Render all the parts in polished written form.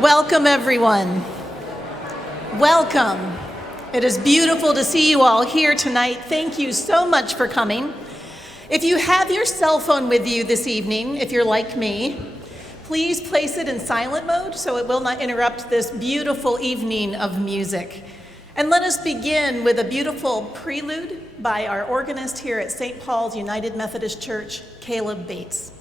Welcome, everyone. Welcome. It is beautiful to see you all here tonight. Thank you so much for coming. If you have your cell phone with you this evening, if you're like me, please place it in silent mode so it will not interrupt this beautiful evening of music. And let us begin with a beautiful prelude by our organist here at St. Paul's United Methodist Church, Caleb Bates.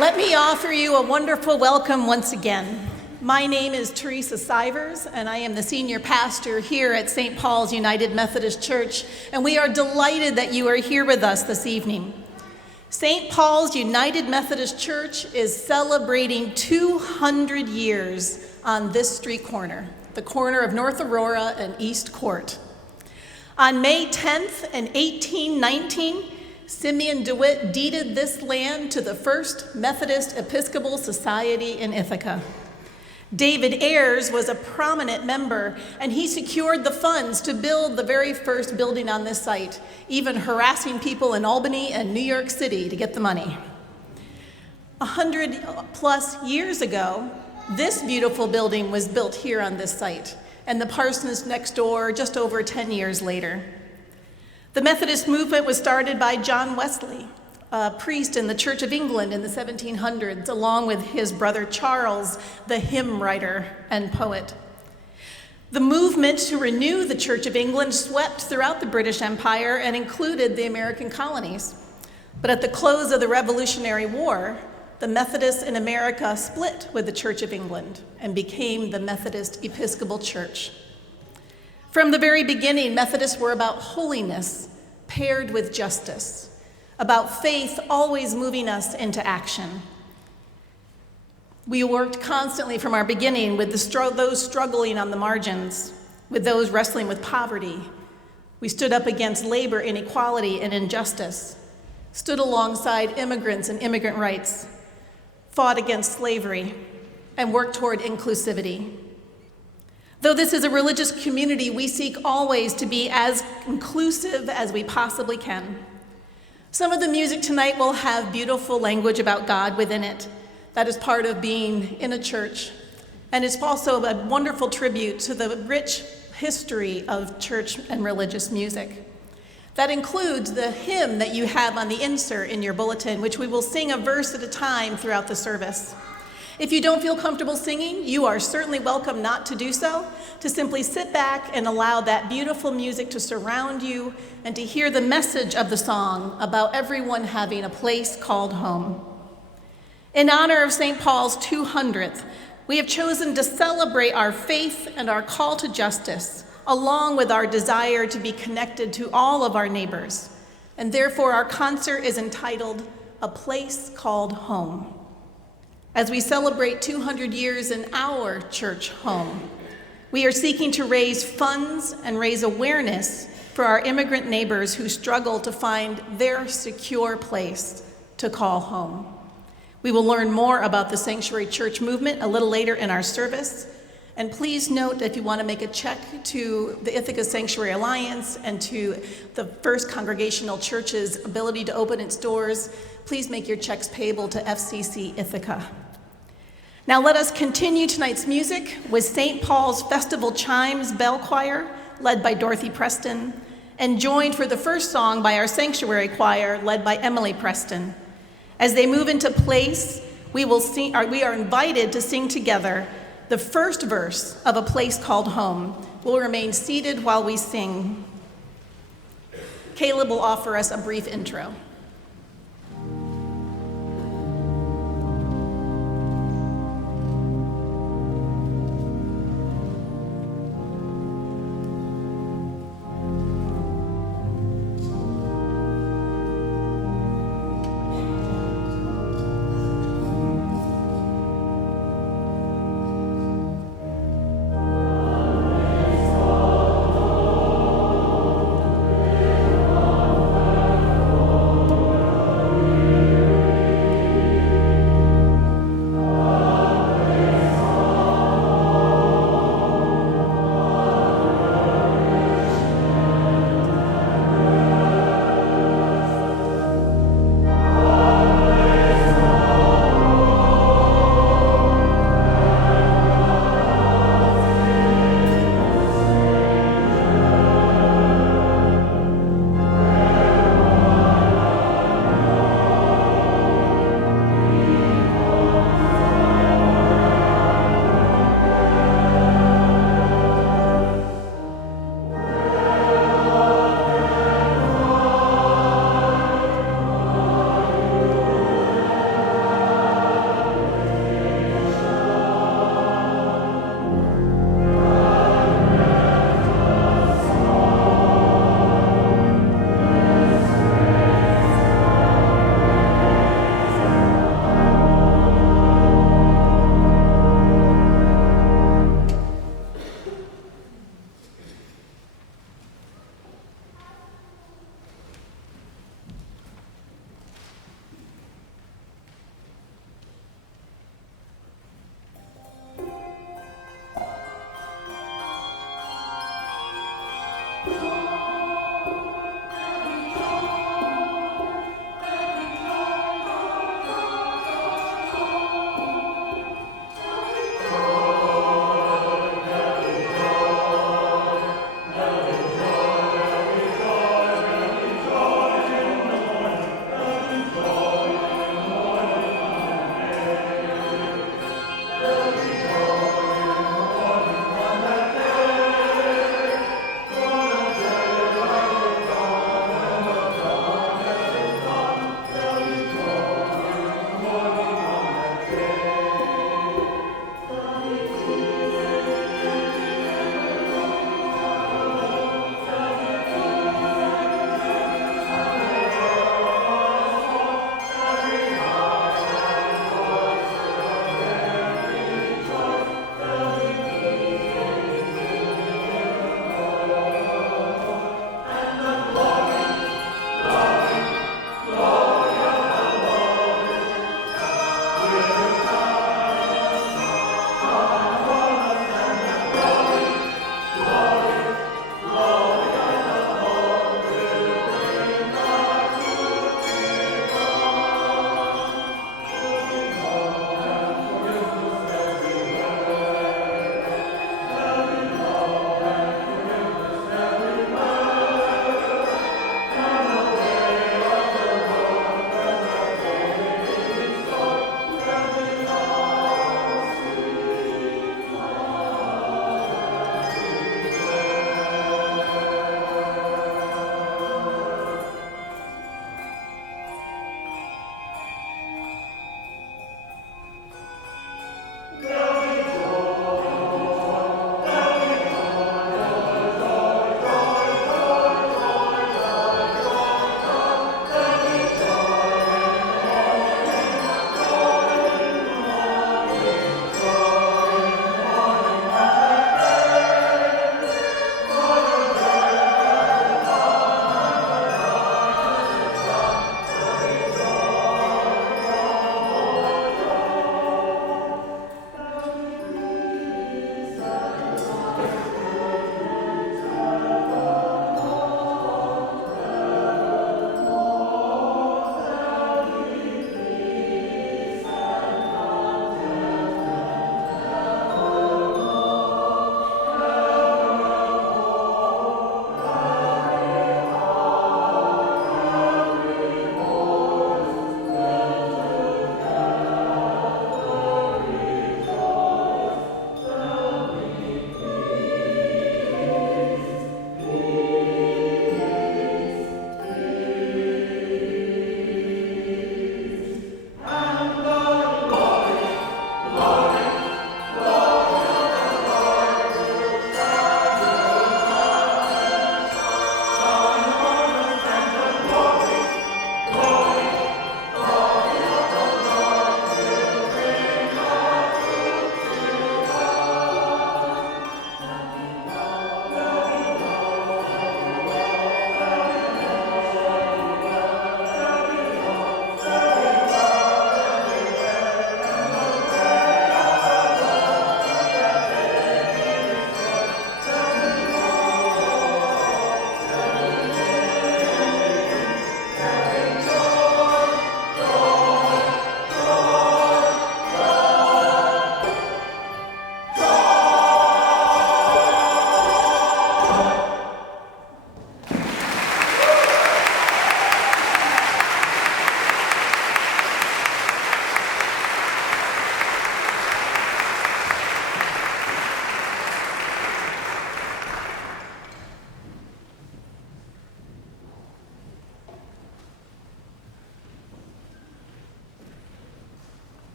Let me offer you a wonderful welcome once again. My name is Teresa Sivers, and I am the senior pastor here at St. Paul's United Methodist Church, and we are delighted that you are here with us this evening. St. Paul's United Methodist Church is celebrating 200 years on this street corner, the corner of North Aurora and East Court. On May 10th in 1819, Simeon DeWitt deeded this land to the First Methodist Episcopal Society in Ithaca. David Ayers was a prominent member, and he secured the funds to build the very first building on this site, even harassing people in Albany and New York City to get the money. 100+ years ago, this beautiful building was built here on this site, and the parsonage next door just over 10 years later. The Methodist movement was started by John Wesley, a priest in the Church of England in the 1700s, along with his brother Charles, the hymn writer and poet. The movement to renew the Church of England swept throughout the British Empire and included the American colonies. But at the close of the Revolutionary War, the Methodists in America split with the Church of England and became the Methodist Episcopal Church. From the very beginning, Methodists were about holiness paired with justice, about faith always moving us into action. We worked constantly from our beginning with those struggling on the margins, with those wrestling with poverty. We stood up against labor inequality and injustice, stood alongside immigrants and immigrant rights, fought against slavery, and worked toward inclusivity. Though this is a religious community, we seek always to be as inclusive as we possibly can. Some of the music tonight will have beautiful language about God within it. That is part of being in a church. And it's also a wonderful tribute to the rich history of church and religious music. That includes the hymn that you have on the insert in your bulletin, which we will sing a verse at a time throughout the service. If you don't feel comfortable singing, you are certainly welcome not to do so, to simply sit back and allow that beautiful music to surround you and to hear the message of the song about everyone having a place called home. In honor of St. Paul's 200th, we have chosen to celebrate our faith and our call to justice, along with our desire to be connected to all of our neighbors. And therefore, our concert is entitled, A Place Called Home. As we celebrate 200 years in our church home, we are seeking to raise funds and raise awareness for our immigrant neighbors who struggle to find their secure place to call home. We will learn more about the Sanctuary Church movement a little later in our service. And please note that if you want to make a check to the Ithaca Sanctuary Alliance and to the First Congregational Church's ability to open its doors, please make your checks payable to FCC Ithaca. Now let us continue tonight's music with St. Paul's Festival Chimes Bell Choir, led by Dorothy Preston, and joined for the first song by our Sanctuary Choir, led by Emily Preston. As they move into place, we are invited to sing together the first verse of A Place Called Home. We'll remain seated while we sing. Caleb will offer us a brief intro.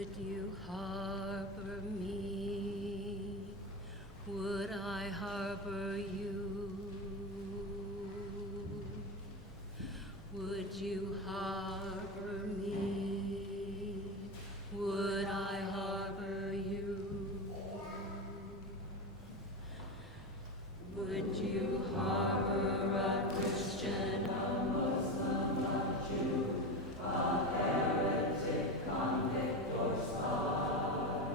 Would you harbor me? Would I harbor you? Would you harbor me? Would I harbor you? Would you harbor a Christian, a Muslim, a Jew, a heretic, convict, or star?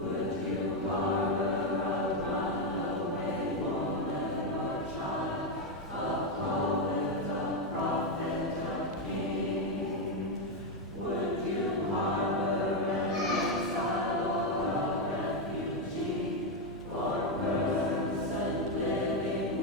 Would you harbor a runaway woman or child, a poet, a prophet, a king? Would you harbor an exile or a refugee, or person living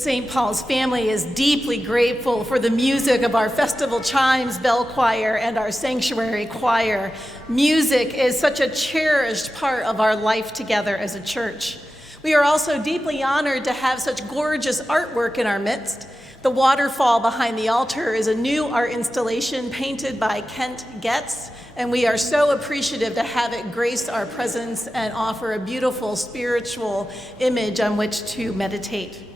The St. Paul's family is deeply grateful for the music of our Festival Chimes Bell Choir and our Sanctuary Choir. Music is such a cherished part of our life together as a church. We are also deeply honored to have such gorgeous artwork in our midst. The waterfall behind the altar is a new art installation painted by Kent Getz, and we are so appreciative to have it grace our presence and offer a beautiful spiritual image on which to meditate.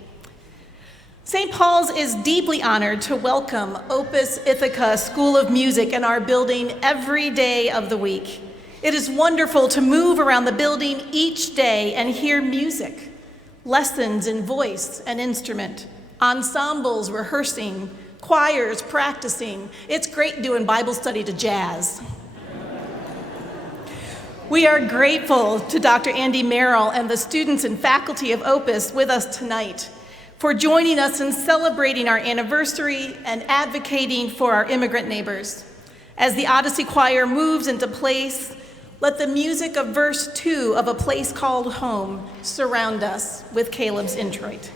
St. Paul's is deeply honored to welcome Opus Ithaca School of Music in our building every day of the week. It is wonderful to move around the building each day and hear music, lessons in voice and instrument, ensembles rehearsing, choirs practicing. It's great doing Bible study to jazz. We are grateful to Dr. Andy Merrill and the students and faculty of Opus with us tonight for joining us in celebrating our anniversary and advocating for our immigrant neighbors. As the Odyssey Choir moves into place, let the music of verse 2 of A Place Called Home surround us with Caleb's introit.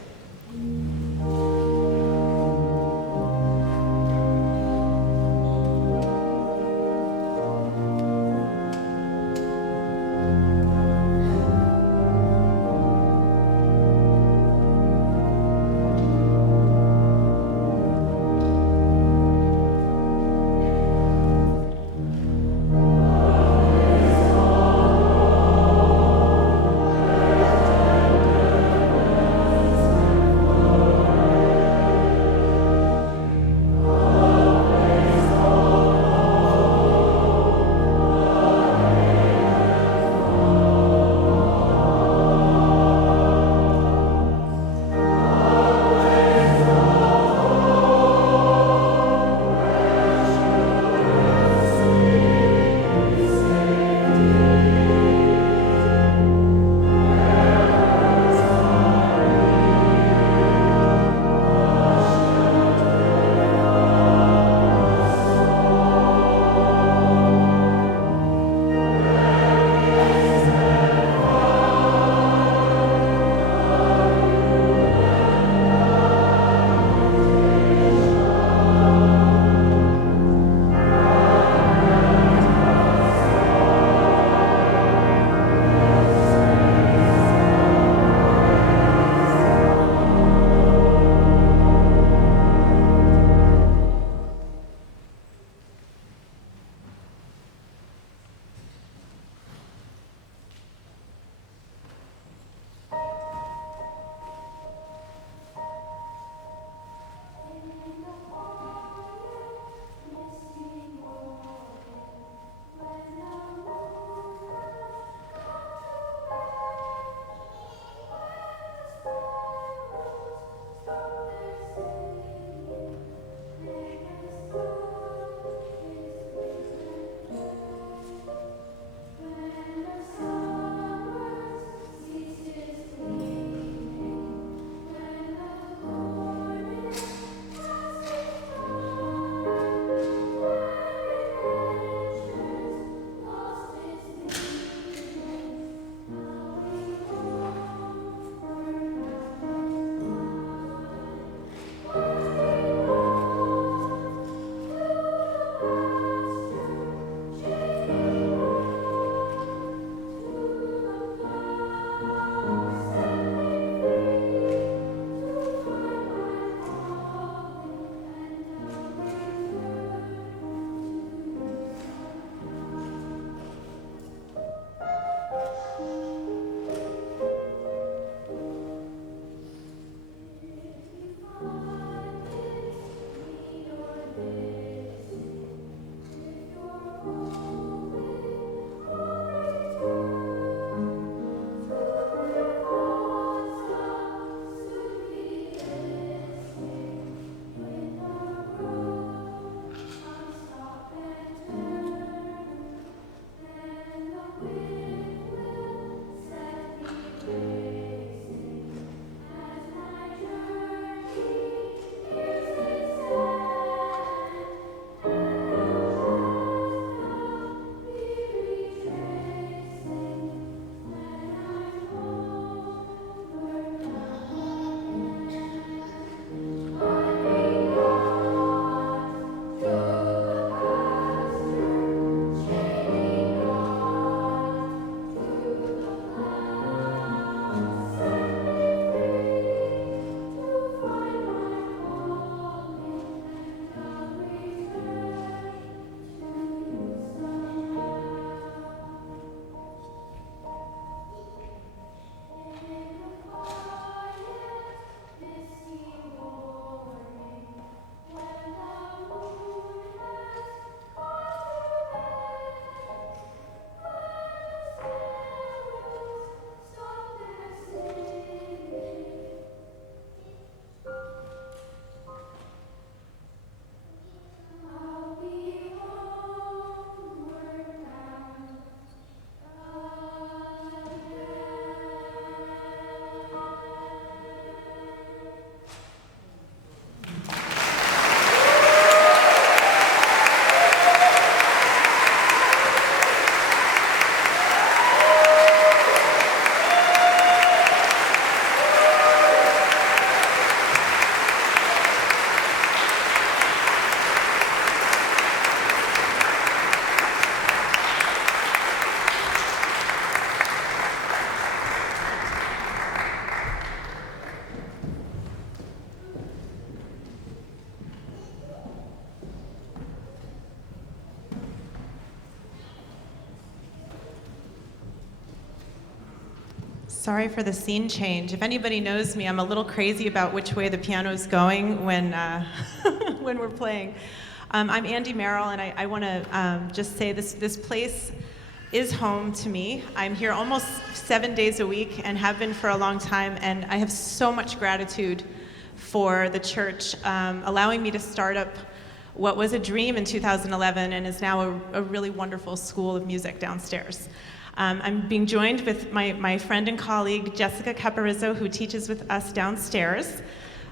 Sorry for the scene change. If anybody knows me, I'm a little crazy about which way the piano's going when, when we're playing. I'm Andy Merrill, and I want to just say this place is home to me. I'm here almost 7 days a week and have been for a long time, and I have so much gratitude for the church allowing me to start up what was a dream in 2011 and is now a really wonderful school of music downstairs. I'm being joined with my friend and colleague, Jessica Caparizzo, who teaches with us downstairs.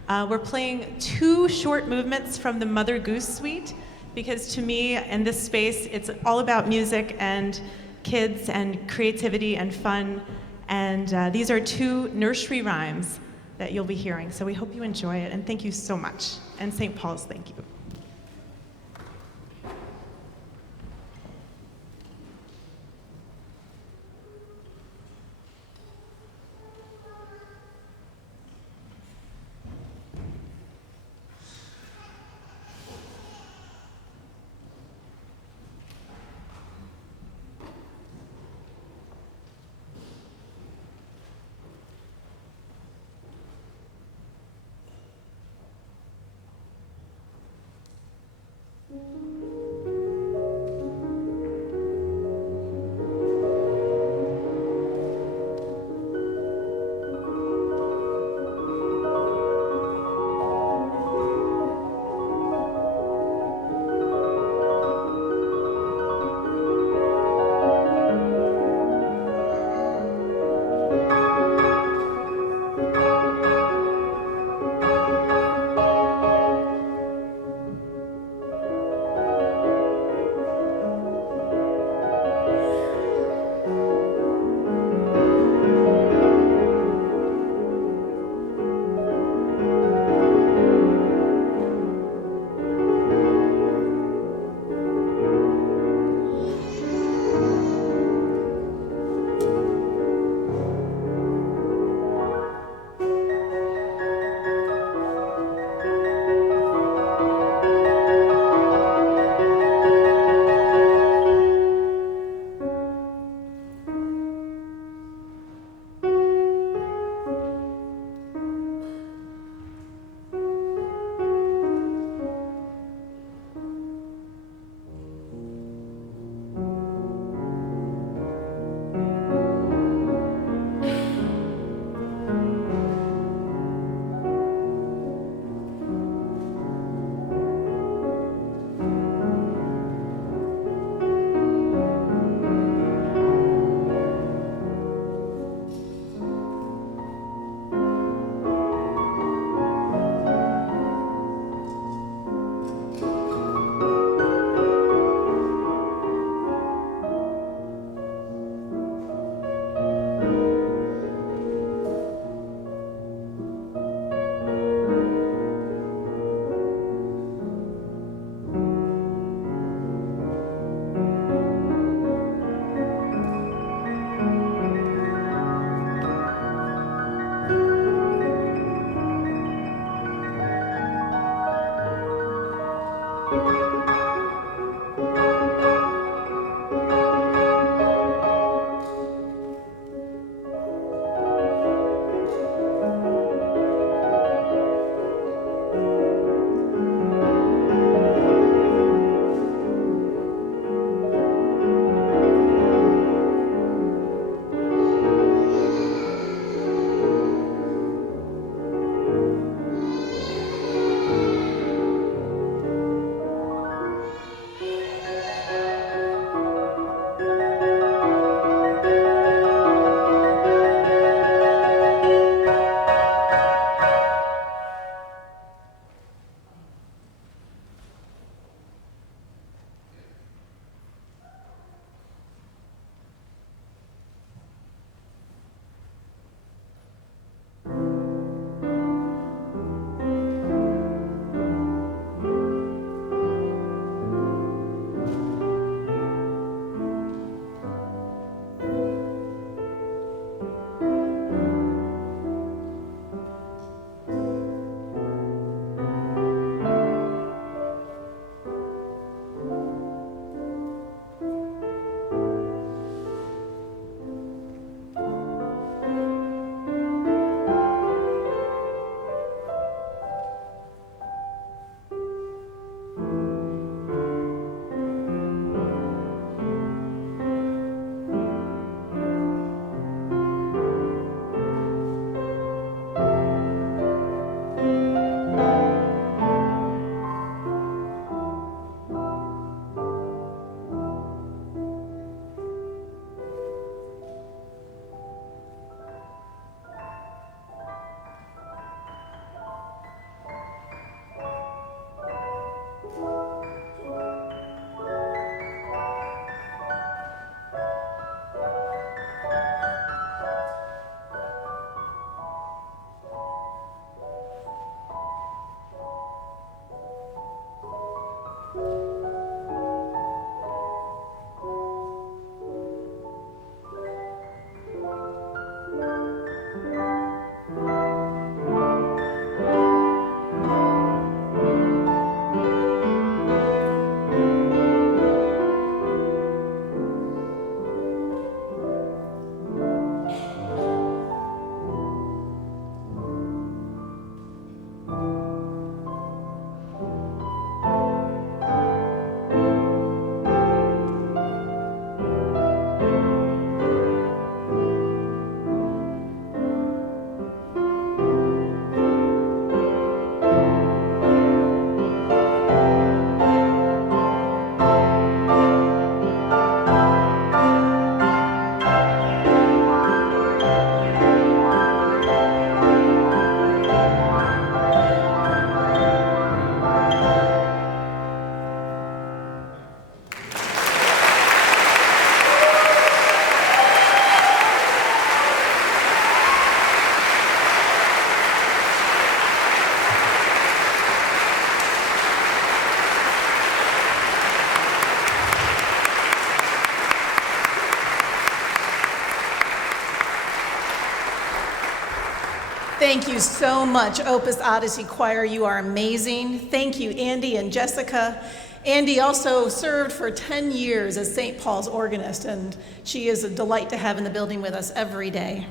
We're playing 2 short movements from the Mother Goose Suite, because to me, in this space, it's all about music and kids and creativity and fun. And these are 2 nursery rhymes that you'll be hearing. So we hope you enjoy it, and thank you so much. And St. Paul's, thank you. Thank you so much, Opus Odyssey Choir. You are amazing. Thank you, Andy and Jessica. Andy also served for 10 years as St. Paul's organist, and she is a delight to have in the building with us every day.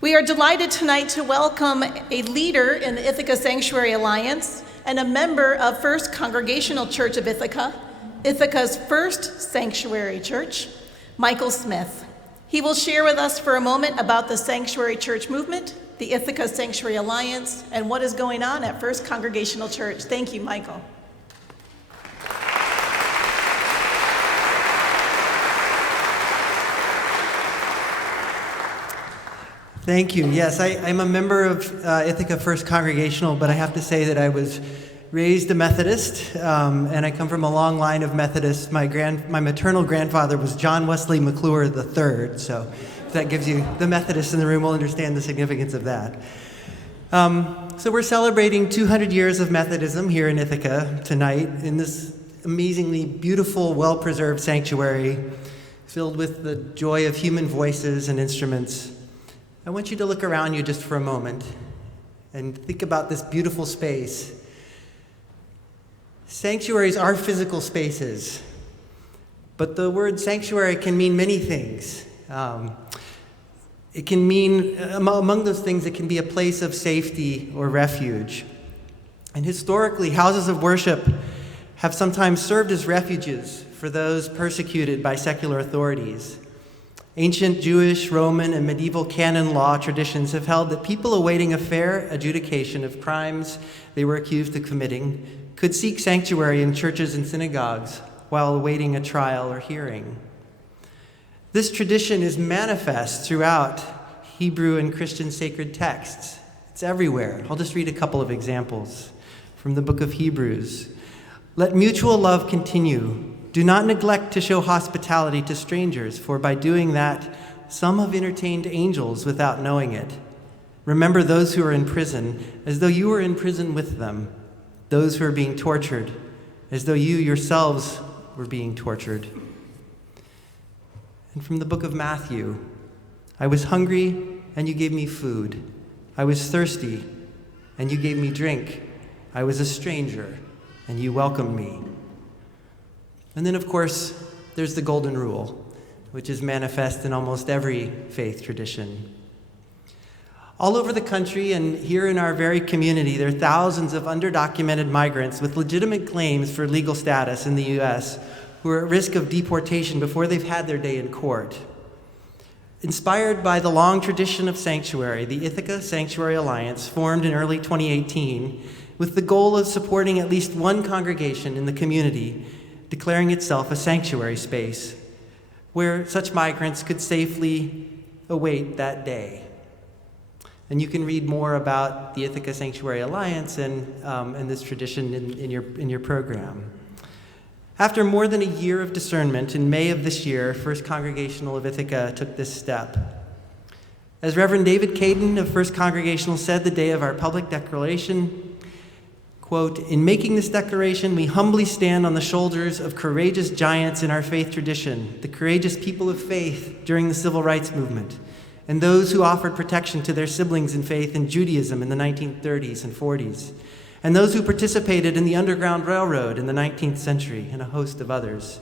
We are delighted tonight to welcome a leader in the Ithaca Sanctuary Alliance and a member of First Congregational Church of Ithaca, Ithaca's first sanctuary church, Michael Smith. He will share with us for a moment about the sanctuary church movement, the Ithaca Sanctuary Alliance, and what is going on at First Congregational Church. Thank you, Michael. Thank you. Yes, I'm a member of Ithaca First Congregational, but I have to say that I was raised a Methodist, and I come from a long line of Methodists. My maternal grandfather was John Wesley McClure III, so if that gives you, the Methodists in the room will understand the significance of that. So we're celebrating 200 years of Methodism here in Ithaca tonight in this amazingly beautiful, well-preserved sanctuary filled with the joy of human voices and instruments. I want you to look around you just for a moment and think about this beautiful space. Sanctuaries are physical spaces, but the word sanctuary can mean many things. It can mean, among those things, it can be a place of safety or refuge. And historically, houses of worship have sometimes served as refuges for those persecuted by secular authorities. Ancient Jewish, Roman, and medieval canon law traditions have held that people awaiting a fair adjudication of crimes they were accused of committing could seek sanctuary in churches and synagogues while awaiting a trial or hearing. This tradition is manifest throughout Hebrew and Christian sacred texts. It's everywhere. I'll just read a couple of examples from the book of Hebrews. Let mutual love continue. Do not neglect to show hospitality to strangers, for by doing that, some have entertained angels without knowing it. Remember those who are in prison, as though you were in prison with them, those who are being tortured, as though you yourselves were being tortured. And from the book of Matthew, I was hungry, and you gave me food. I was thirsty, and you gave me drink. I was a stranger, and you welcomed me. And then, of course, there's the Golden Rule, which is manifest in almost every faith tradition. All over the country and here in our very community, there are thousands of underdocumented migrants with legitimate claims for legal status in the U.S. who are at risk of deportation before they've had their day in court. Inspired by the long tradition of sanctuary, the Ithaca Sanctuary Alliance formed in early 2018 with the goal of supporting at least one congregation in the community, declaring itself a sanctuary space where such migrants could safely await that day. And you can read more about the Ithaca Sanctuary Alliance and this tradition in your program. After more than a year of discernment, in May of this year, First Congregational of Ithaca took this step. As Reverend David Caden of First Congregational said the day of our public declaration, quote, in making this declaration, we humbly stand on the shoulders of courageous giants in our faith tradition, the courageous people of faith during the civil rights movement, and those who offered protection to their siblings in faith in Judaism in the 1930s and 40s, and those who participated in the Underground Railroad in the 19th century, and a host of others.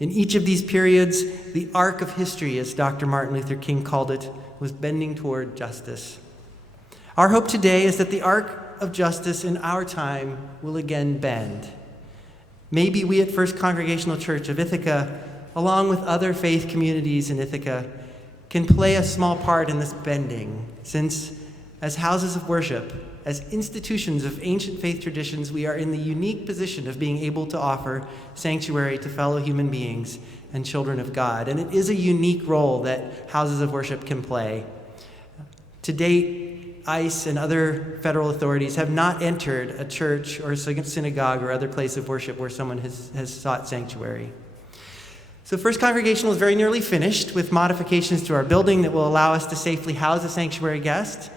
In each of these periods, the arc of history, as Dr. Martin Luther King called it, was bending toward justice. Our hope today is that the arc of justice in our time will again bend. Maybe we at First Congregational Church of Ithaca, along with other faith communities in Ithaca, can play a small part in this bending, since as houses of worship, as institutions of ancient faith traditions, we are in the unique position of being able to offer sanctuary to fellow human beings and children of God. And it is a unique role that houses of worship can play. To date, ICE and other federal authorities have not entered a church or a synagogue or other place of worship where someone has sought sanctuary. So First Congregational is very nearly finished with modifications to our building that will allow us to safely house a sanctuary guest.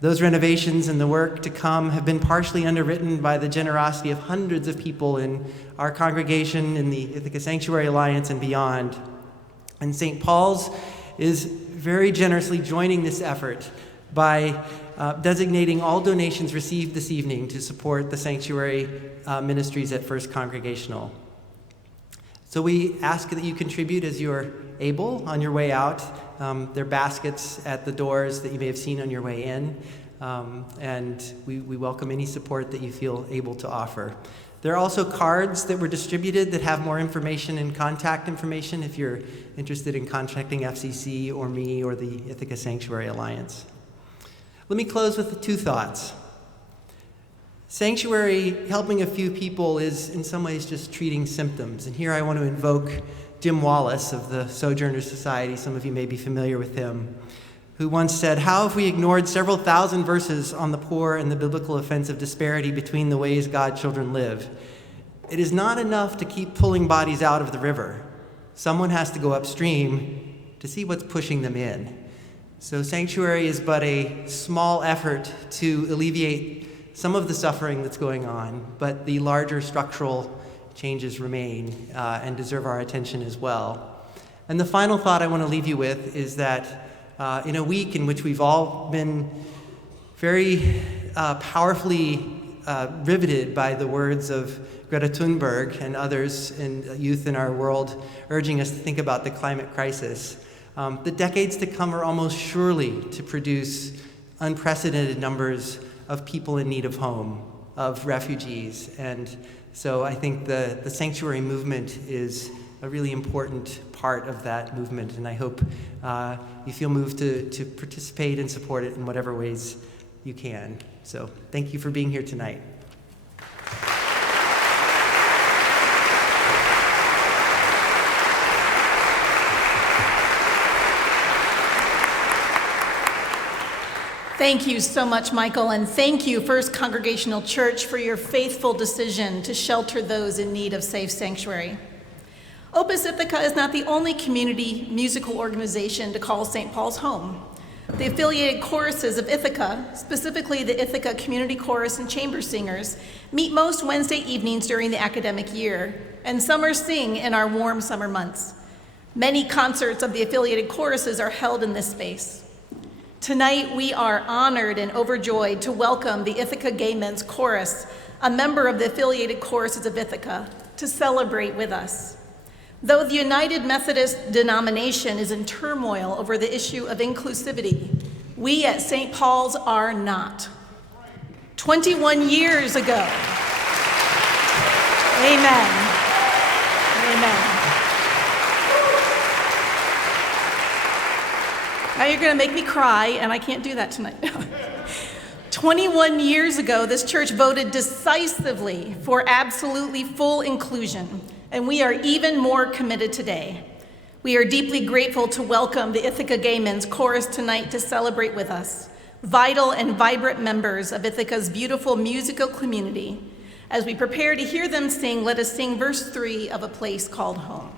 Those renovations and the work to come have been partially underwritten by the generosity of hundreds of people in our congregation, in the Ithaca Sanctuary Alliance, and beyond. And St. Paul's is very generously joining this effort by designating all donations received this evening to support the sanctuary ministries at First Congregational. So we ask that you contribute as you're able on your way out. There are baskets at the doors that you may have seen on your way in, and we welcome any support that you feel able to offer. There are also cards that were distributed that have more information and contact information if you're interested in contacting FCC or me or the Ithaca Sanctuary Alliance. Let me close with 2 thoughts. Sanctuary, helping a few people, is in some ways just treating symptoms. And here I want to invoke Jim Wallace of the Sojourner Society. Some of you may be familiar with him, who once said, "How if we ignored several thousand verses on the poor and the biblical offense of disparity between the ways God's children live? It is not enough to keep pulling bodies out of the river. Someone has to go upstream to see what's pushing them in." So sanctuary is but a small effort to alleviate some of the suffering that's going on, but the larger structural changes remain and deserve our attention as well. And the final thought I want to leave you with is that in a week in which we've all been very powerfully riveted by the words of Greta Thunberg and others in youth in our world urging us to think about the climate crisis, the decades to come are almost surely to produce unprecedented numbers of people in need of home, of refugees. And so I think the sanctuary movement is a really important part of that movement, and I hope you feel moved to participate and support it in whatever ways you can. So thank you for being here tonight. Thank you so much, Michael, and thank you, First Congregational Church, for your faithful decision to shelter those in need of safe sanctuary. Opus Ithaca is not the only community musical organization to call St. Paul's home. The affiliated choruses of Ithaca, specifically the Ithaca Community Chorus and Chamber Singers, meet most Wednesday evenings during the academic year, and summers sing in our warm summer months. Many concerts of the affiliated choruses are held in this space. Tonight, we are honored and overjoyed to welcome the Ithaca Gay Men's Chorus, a member of the affiliated choruses of Ithaca, to celebrate with us. Though the United Methodist denomination is in turmoil over the issue of inclusivity, we at St. Paul's are not. 21 years ago. Amen. Amen. Now you're going to make me cry, and I can't do that tonight. 21 years ago, this church voted decisively for absolutely full inclusion, and we are even more committed today. We are deeply grateful to welcome the Ithaca Gay Men's Chorus tonight to celebrate with us, vital and vibrant members of Ithaca's beautiful musical community. As we prepare to hear them sing, let us sing verse 3 of A Place Called Home.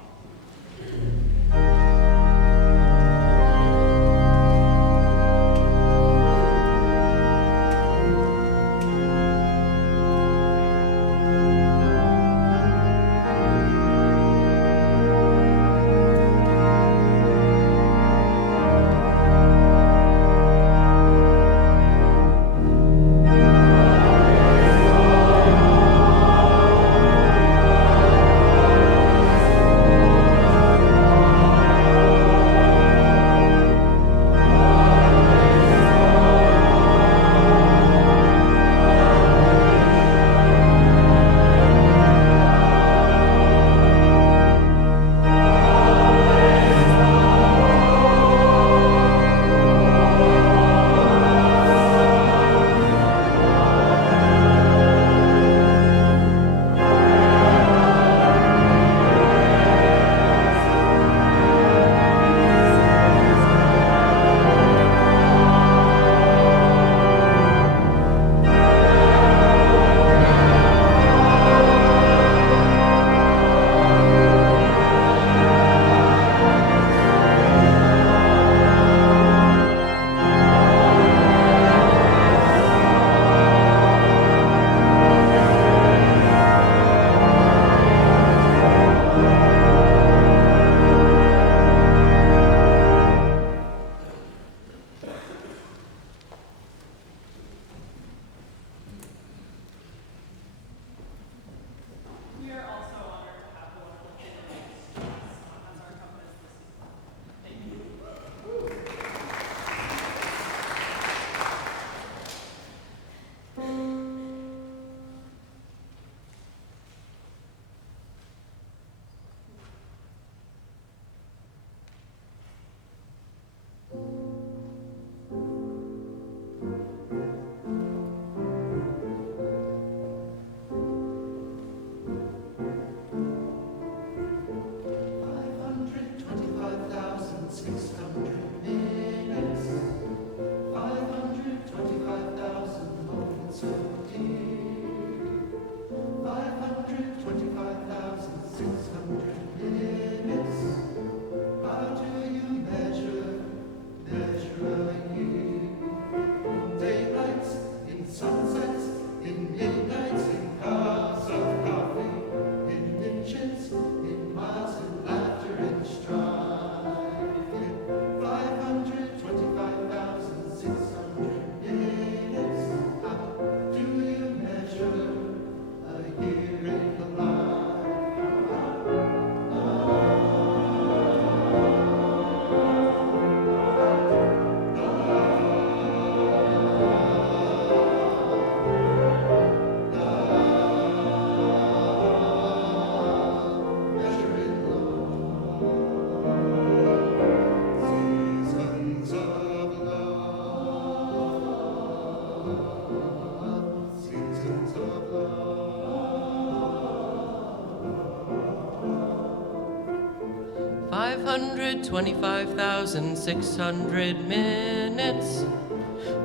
525,600 minutes,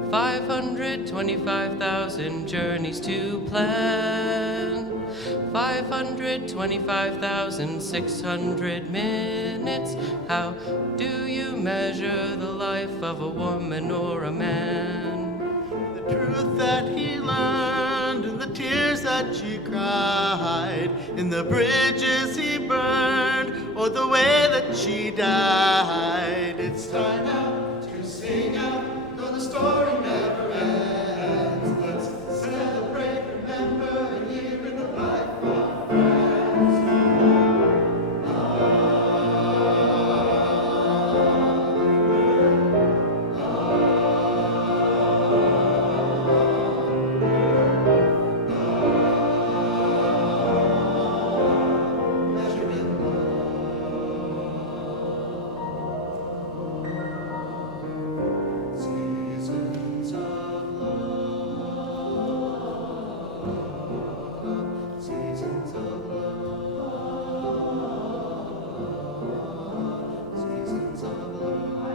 525,000 journeys to plan, 525,600 minutes. How do you measure the life of a woman or a man? The truth that he learned, and the tears that she cried, in the bridges he burned, or the way that she died. It's time now to sing out, though the story never ends. Let's celebrate, remember, a year in the life of friends. Seasons of love, seasons of love, seasons of love,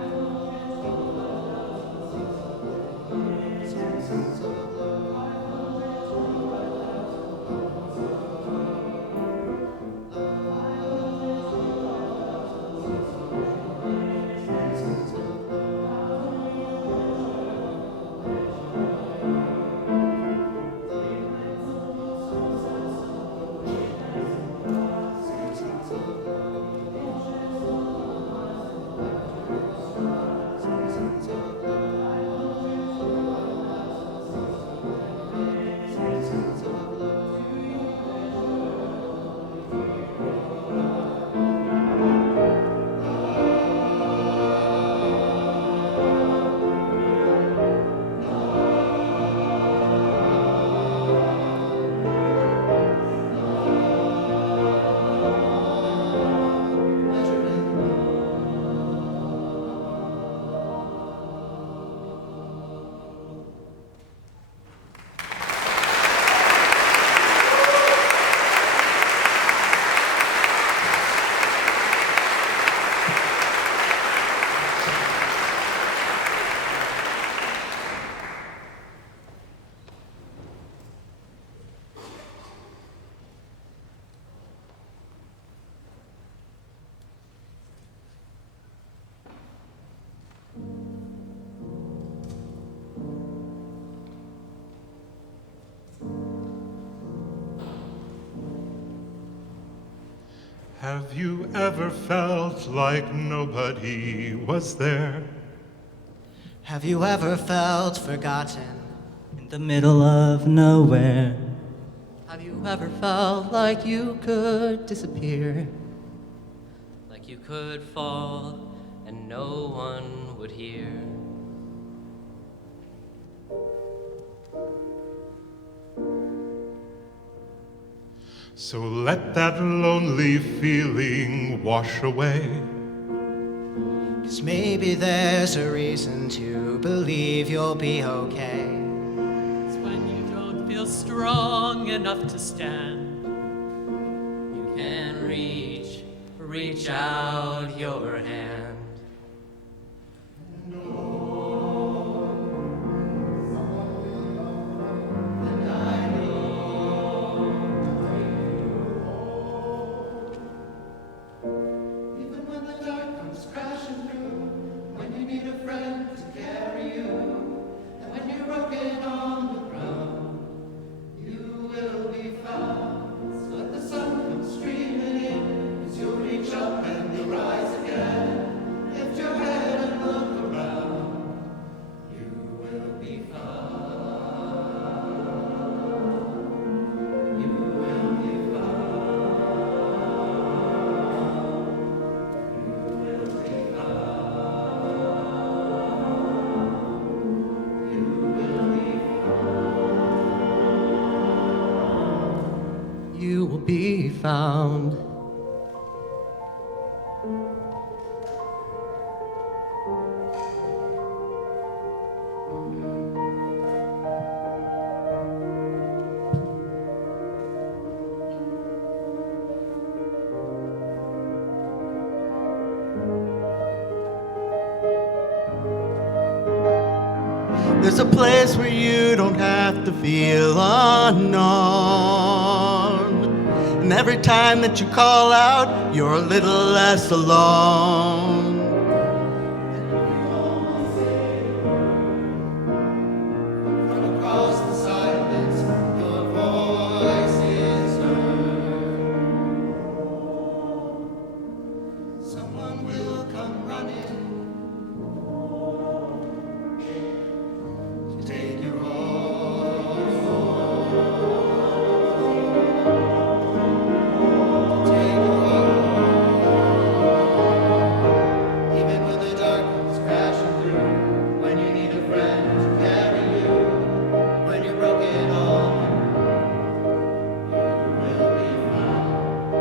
seasons of Have you ever felt like nobody was there? Have you ever felt forgotten? In the middle of nowhere. Have you ever felt like you could disappear? Like you could fall and no one would hear? So let that lonely feeling wash away. 'Cause maybe there's a reason to believe you'll be okay. It's when you don't feel strong enough to stand. You can reach out your hand. Even when the dark comes crashing through, when you need a friend to carry you, and when you're broken on the ground, you will be found. So let the sun come streaming in, 'cause you'll reach up and you'll rise again. Lift your head and look around, you will be found. You will be You will be found. There's a place where you don't have to feel unknown. And every time that you call out, you're a little less alone. From across the silence, your voice is heard. Someone will come running. Take you home. Take you home. Even when the dark comes crashing through, when you need a friend to carry you, when you're broken on, you will be found.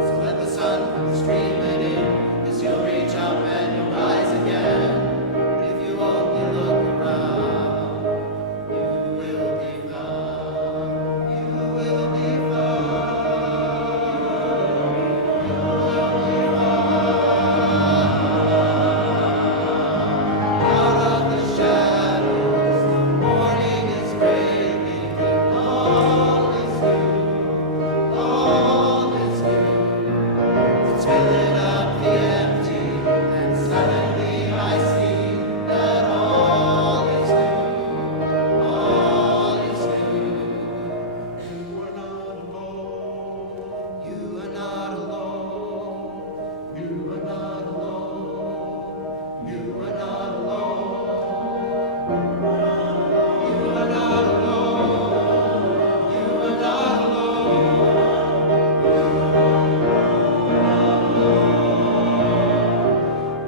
So let the sun come streaming in, 'cause you'll reach up and you'll rise again. If you only look around, you will be found. You will be found. You will be found. Out of the shadows, the morning is breaking, and all is new. All is new. It's filling up the empty, and suddenly I see that all is new. All is new. You are not alone. You are not alone. You are not alone. You are not alone. You are not alone. You are not alone.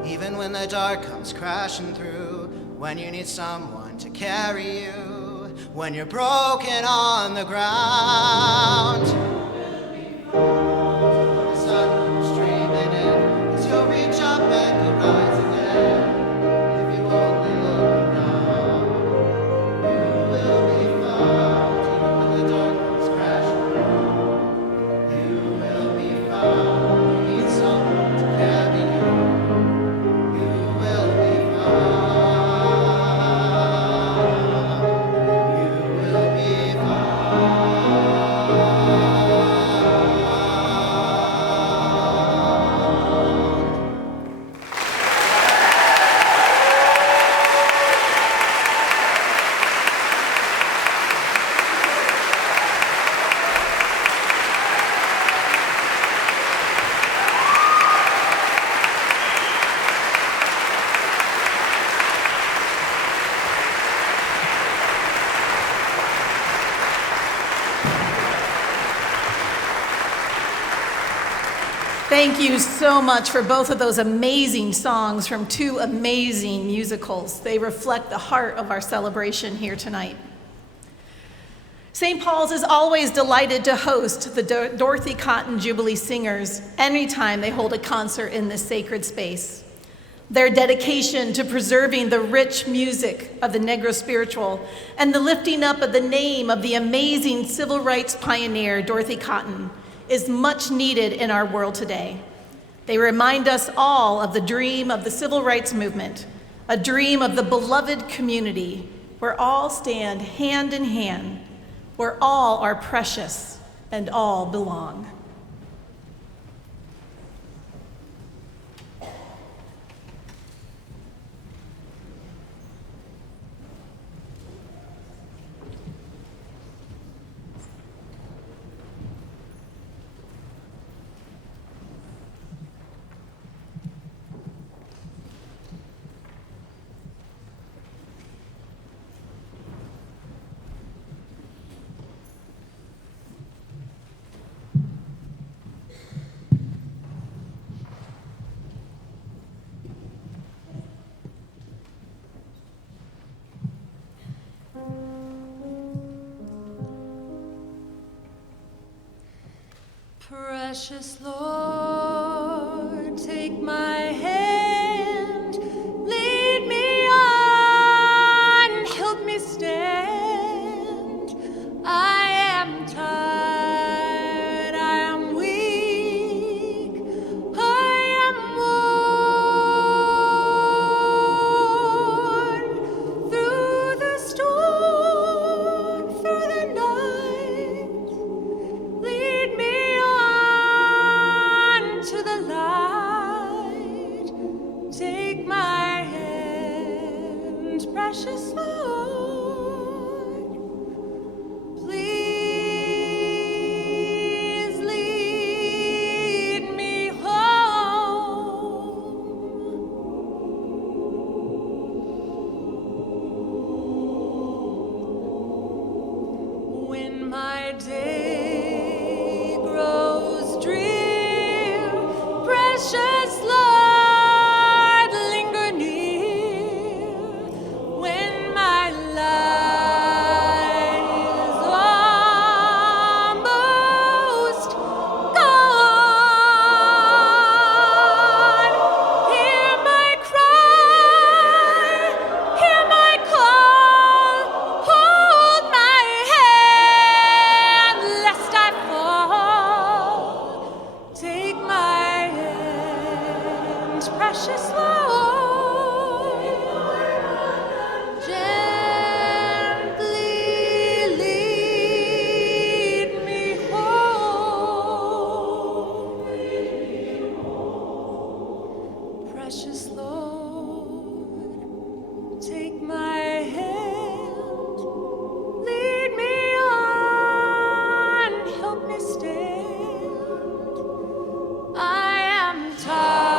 Even when the dark comes crashing through, when you need someone to carry you, when you're broken on the ground. The sun comes streaming in, 'cause you'll reach up and you'll rise again. If you only look around, you will be found. Even when the dark comes crashing through, you will be found. You need someone to carry you. You will be found. You will be Thank you so much for both of those amazing songs from two amazing musicals. They reflect the heart of our celebration here tonight. St. Paul's is always delighted to host the Dorothy Cotton Jubilee Singers anytime they hold a concert in this sacred space. Their dedication to preserving the rich music of the Negro spiritual and the lifting up of the name of the amazing civil rights pioneer, Dorothy Cotton, is much needed in our world today. They remind us all of the dream of the civil rights movement, a dream of the beloved community where all stand hand in hand, where all are precious and all belong. Precious Lord, take my hand, lead me on, help me stand. I am tired, I am weak, I am worn. Through the storm precious Lord, gently lead me home. Precious Lord, take my hand, lead me on, help me stand. I am tired,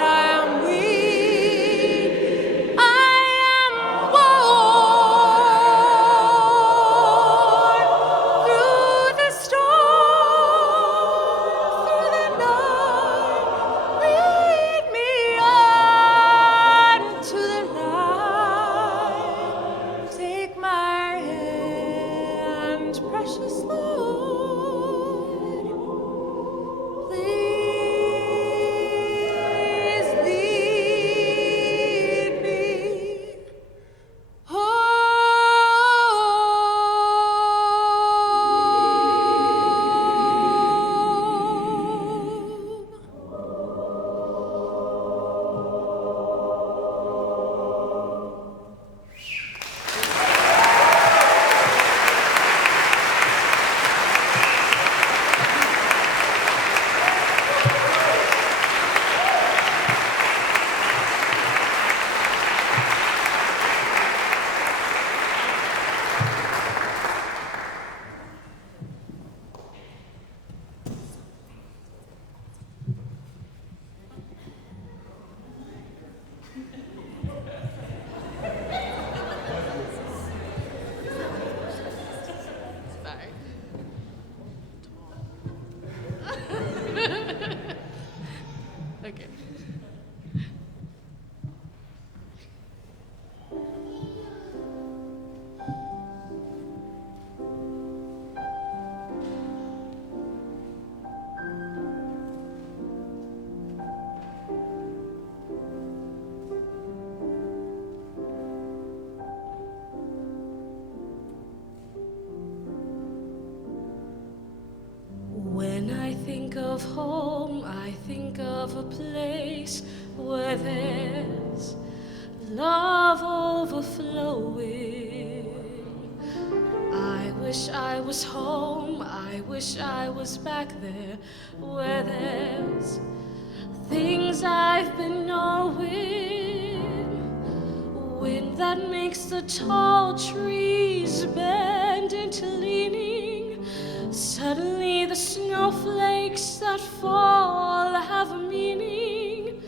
I am weak, I am worn through the storm, through the night. Lead me on to the light. Take my hand, precious Lord. Please lead me home. Okay. When I think of home, I think of a place where there's love overflowing. I wish I was home, I wish I was back there where there's things I've been knowing. Wind that makes the tall trees bend into leaning. Suddenly the snowflakes that fall have a meaning,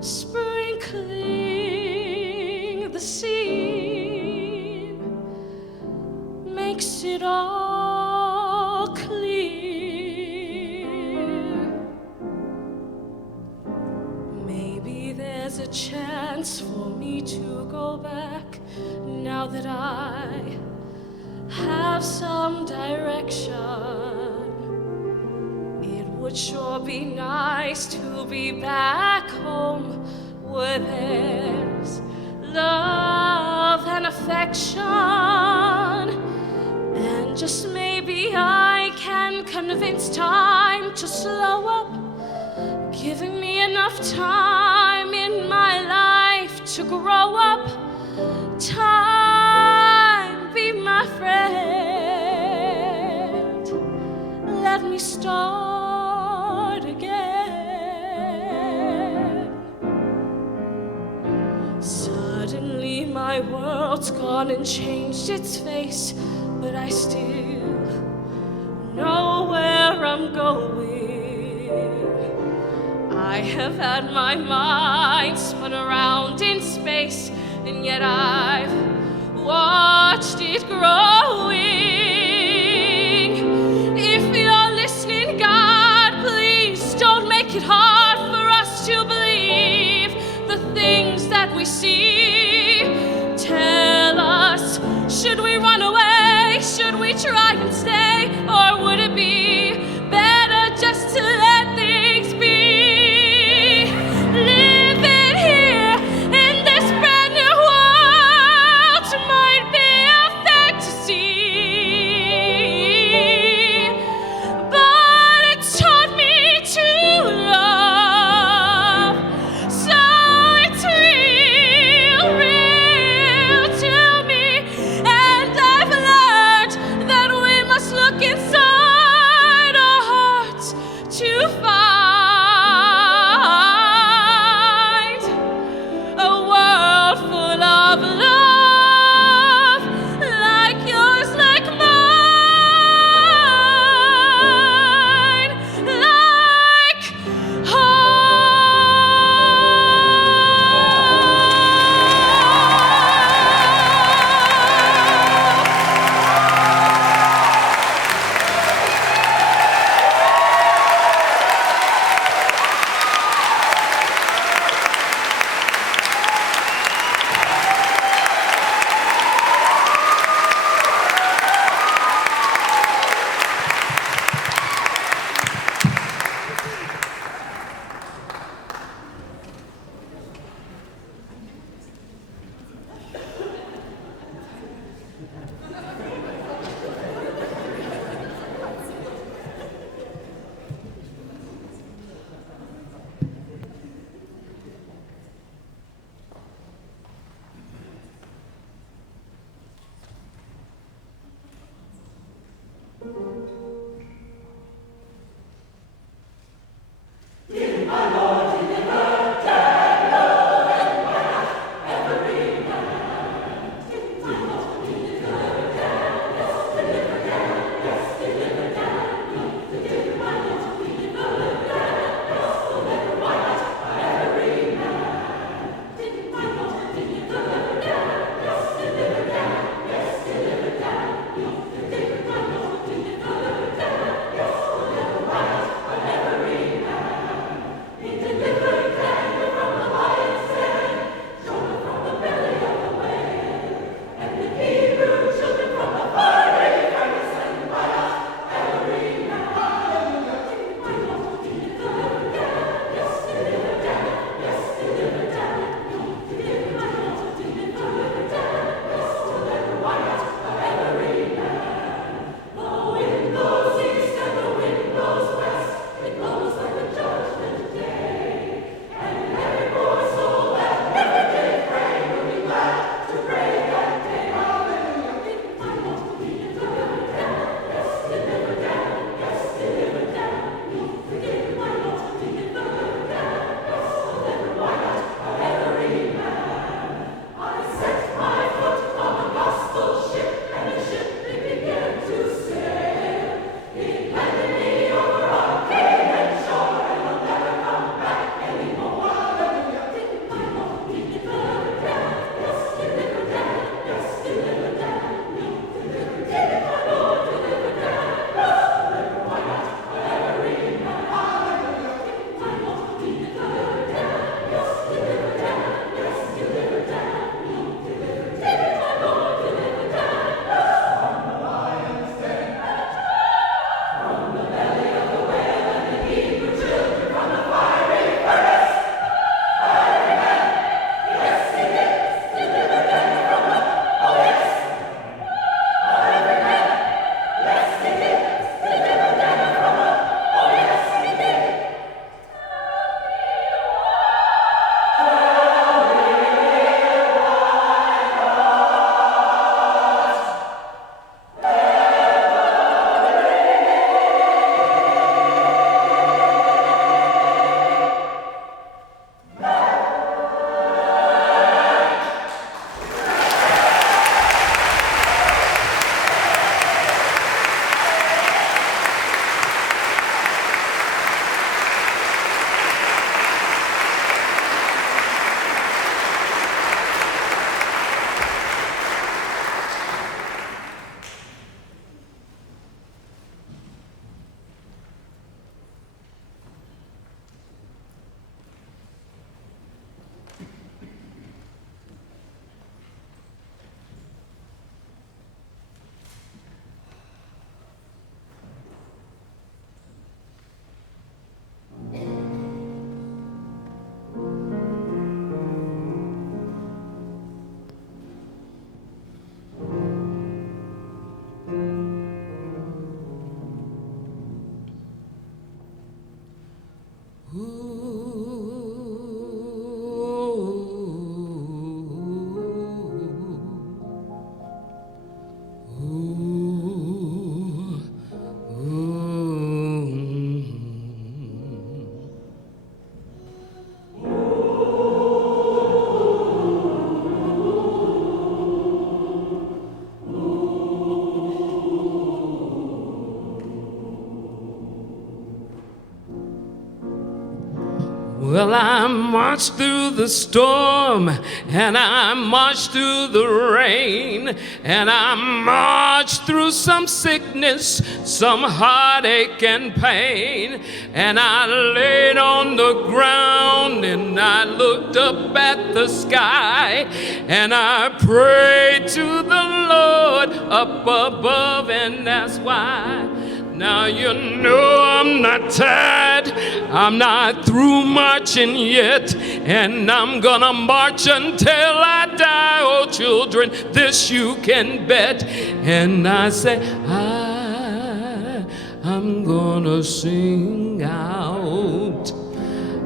sprinkling the scene makes it all clear. Maybe there's a chance for me to go back now that I have some direction. It would sure be nice to be back home where there's love and affection. And just maybe I can convince time to slow up, giving me enough time in my life to grow up. Time, be my friend. Let me start again. Suddenly my world's gone and changed its face, but I still know where I'm going. I have had my mind spun around in space, and yet I've watched it growing. If you're listening, God, please don't make it hard for us to believe the things that we see. Tell us, should we run away? Should we try and stay? Or would it be better just to let things be? Living here in this brand new world might be a fantasy, but it taught me to love. marched through the storm, and I marched through the rain, and I marched through some sickness, some heartache and pain, and I laid on the ground and I looked up at the sky, and I prayed to the Lord up above, and that's why. Now you know I'm not tired, I'm not through marching yet, and I'm gonna march until I die, oh children, this you can bet. And I say, I'm gonna sing out,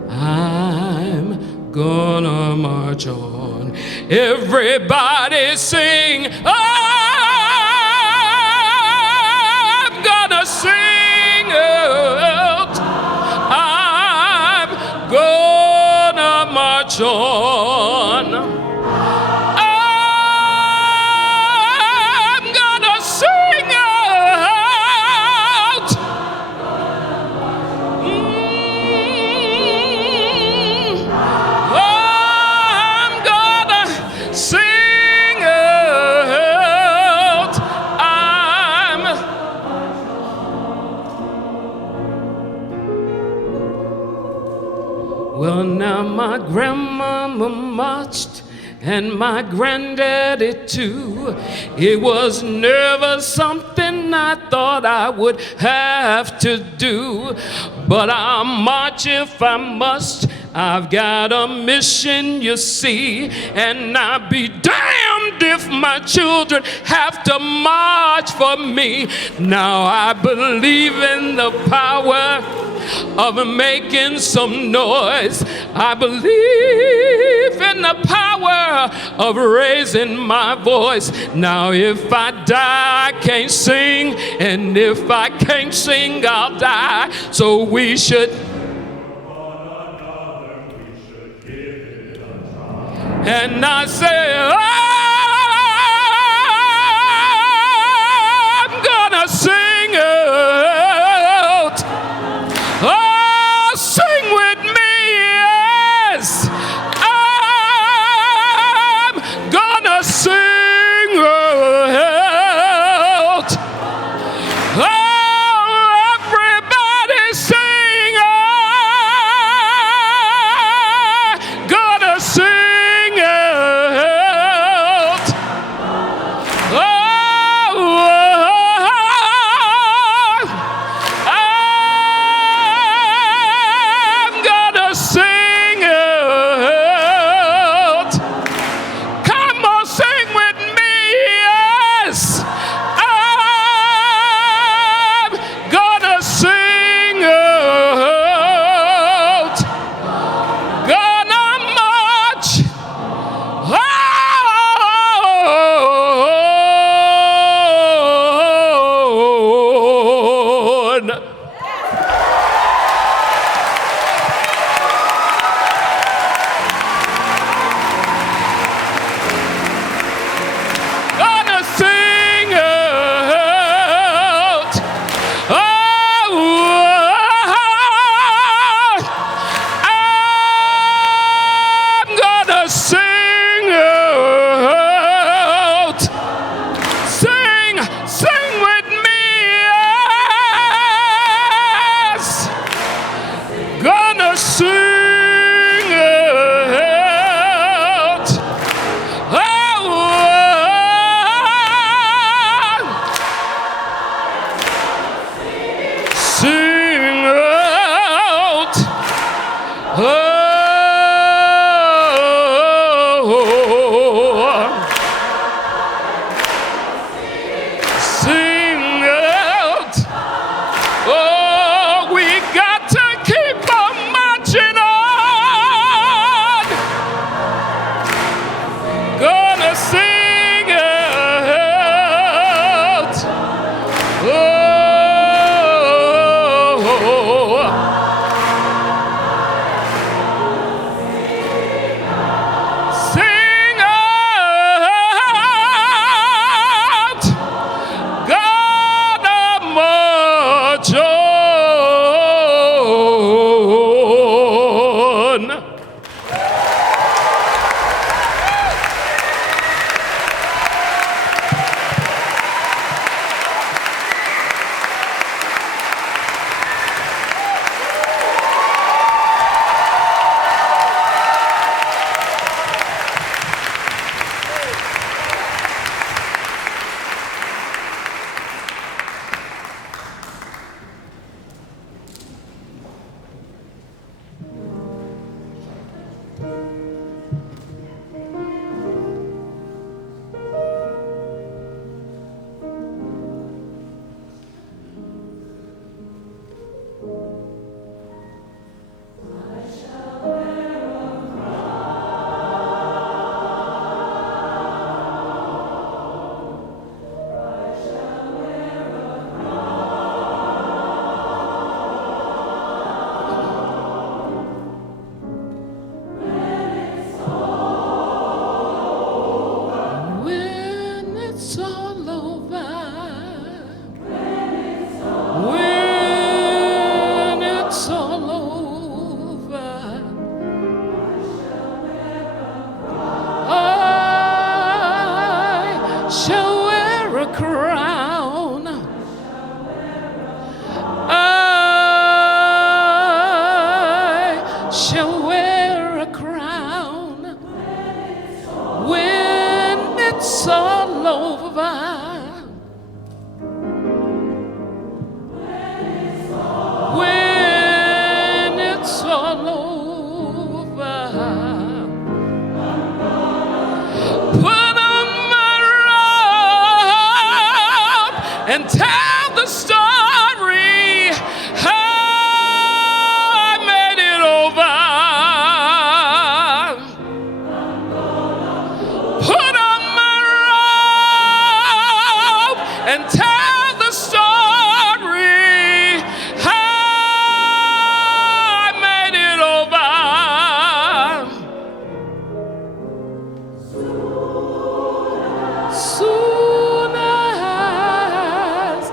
I'm gonna march on. Everybody sing, I'm gonna sing out, I'm gonna march on. I'm gonna sing out. I'm gonna sing out. Well, now my grandmama marched, and my granddaddy too. It was never something I thought I would have to do, but I'll march if I must. I've got a mission, you see, and I'll be damned if my children have to march for me. Now I believe in the power of making some noise. I believe in the power of raising my voice. Now if I die, I can't sing, and if I can't sing, I'll die. So we should and I say, I'm gonna sing out. Oh, sing with me, yes. I'm gonna sing out. Oh, everybody sing out. Gonna sing out. And tell the story how I made it over. Put on my robe and tell the story how I made it over. Soon as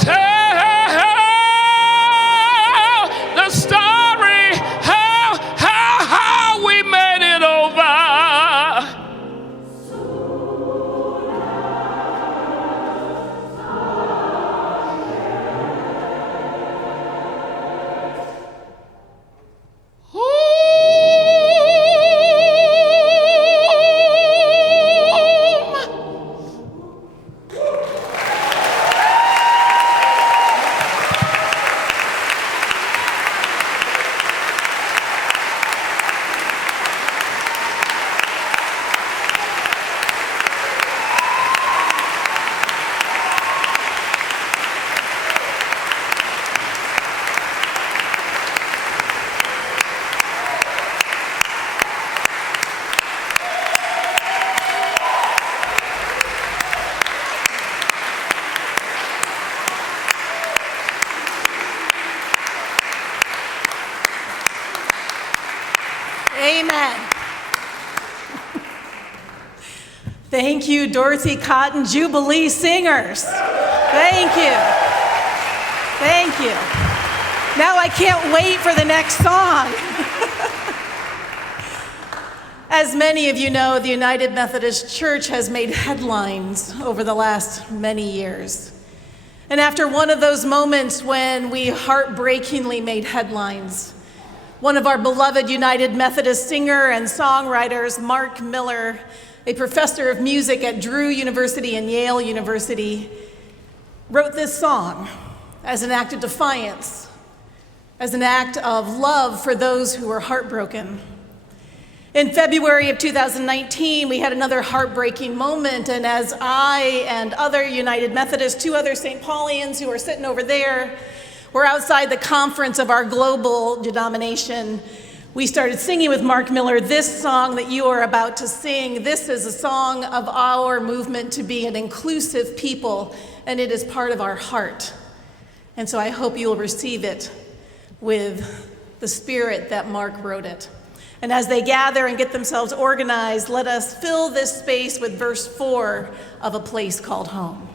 tell the story how we made it over. Amen. Thank you, Dorothy Cotton, Jubilee singers. Thank you. Thank you. Now I can't wait for the next song. As many of you know, the United Methodist Church has made headlines over the last many years. And after one of those moments when we heartbreakingly made headlines, one of our beloved United Methodist singer and songwriters, Mark Miller, a professor of music at Drew University and Yale University, wrote this song as an act of defiance, as an act of love for those who were heartbroken. In February of 2019, we had another heartbreaking moment, and as I and other United Methodists, 2 other St. Paulians who are sitting over there, were outside the conference of our global denomination, we started singing with Mark Miller this song that you are about to sing. This is a song of our movement to be an inclusive people, and it is part of our heart. And so I hope you will receive it with the spirit that Mark wrote it. And as they gather and get themselves organized, let us fill this space with verse 4 of A Place Called Home.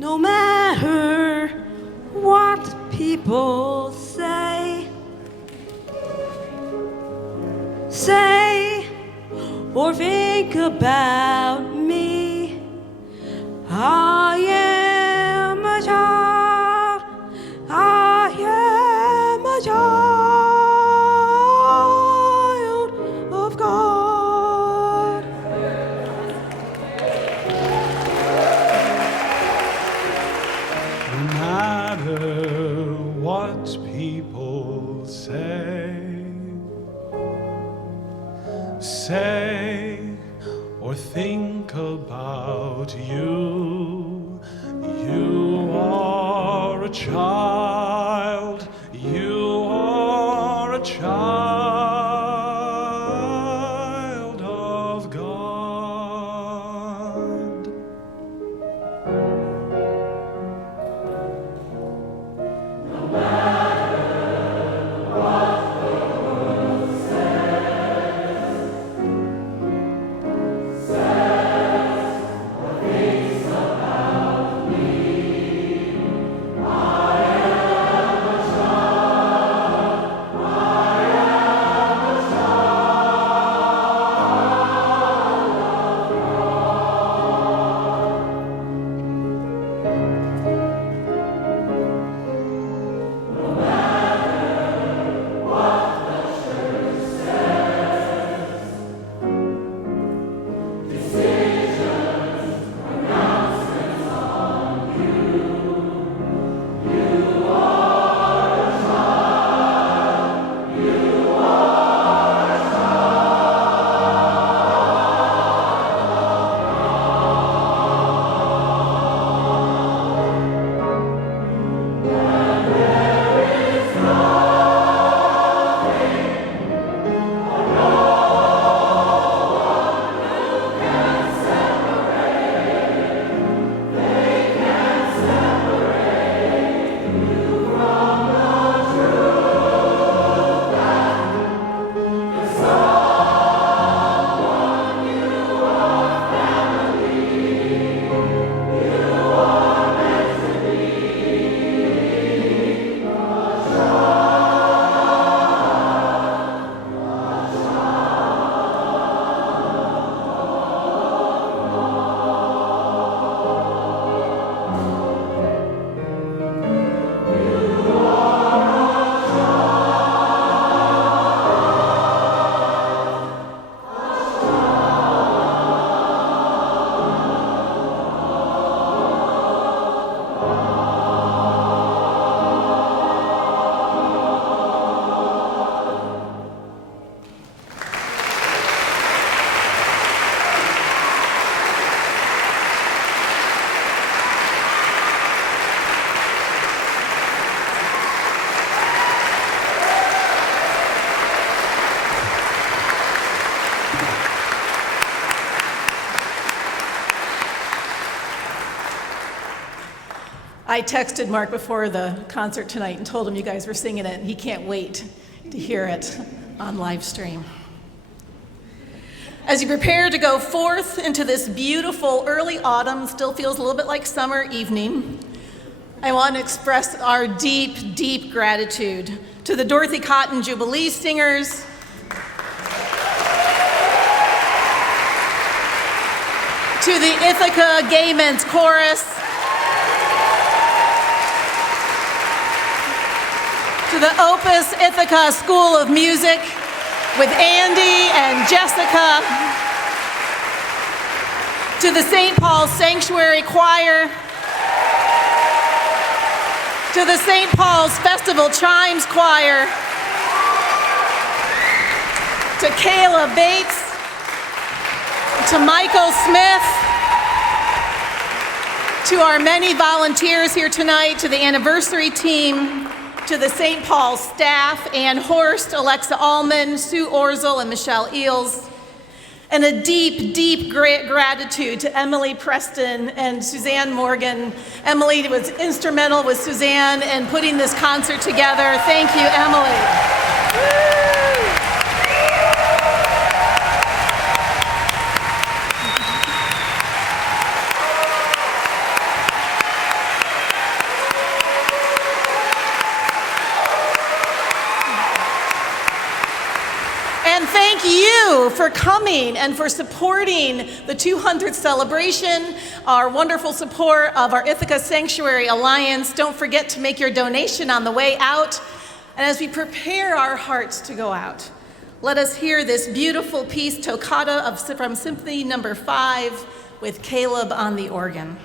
No matter what people say or think about me, I am a child, I am a child of God. No matter what people say say or think about you. You are a child. You are a child of God. No matter what the world says or thinks about me, I am a child. I am a child of God. No matter what the church says, decisions, pronouncements on you, you are a child. You are a I texted Mark before the concert tonight and told him you guys were singing it, and he can't wait to hear it on live stream. As you prepare to go forth into this beautiful early autumn, still feels a little bit like summer evening, I want to express our deep, deep gratitude to the Dorothy Cotton Jubilee singers, to the Ithaca Gay Men's Chorus, to the Opus Ithaca School of Music with Andy and Jessica, to the St. Paul's Sanctuary Choir, to the St. Paul's Festival Chimes Choir, to Kayla Bates, to Michael Smith, to our many volunteers here tonight, to the anniversary team, to the St. Paul's staff, Ann Horst, Alexa Allman, Sue Orzel, and Michelle Eels. And a deep, deep gratitude to Emily Preston and Suzanne Morgan. Emily was instrumental with Suzanne in putting this concert together. Thank you, Emily. And thank you for coming and for supporting the 200th celebration, our wonderful support of our Ithaca Sanctuary Alliance. Don't forget to make your donation on the way out. And as we prepare our hearts to go out, let us hear this beautiful piece, Toccata from Symphony No. 5 with Caleb on the organ.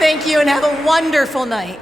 Thank you and have a wonderful night.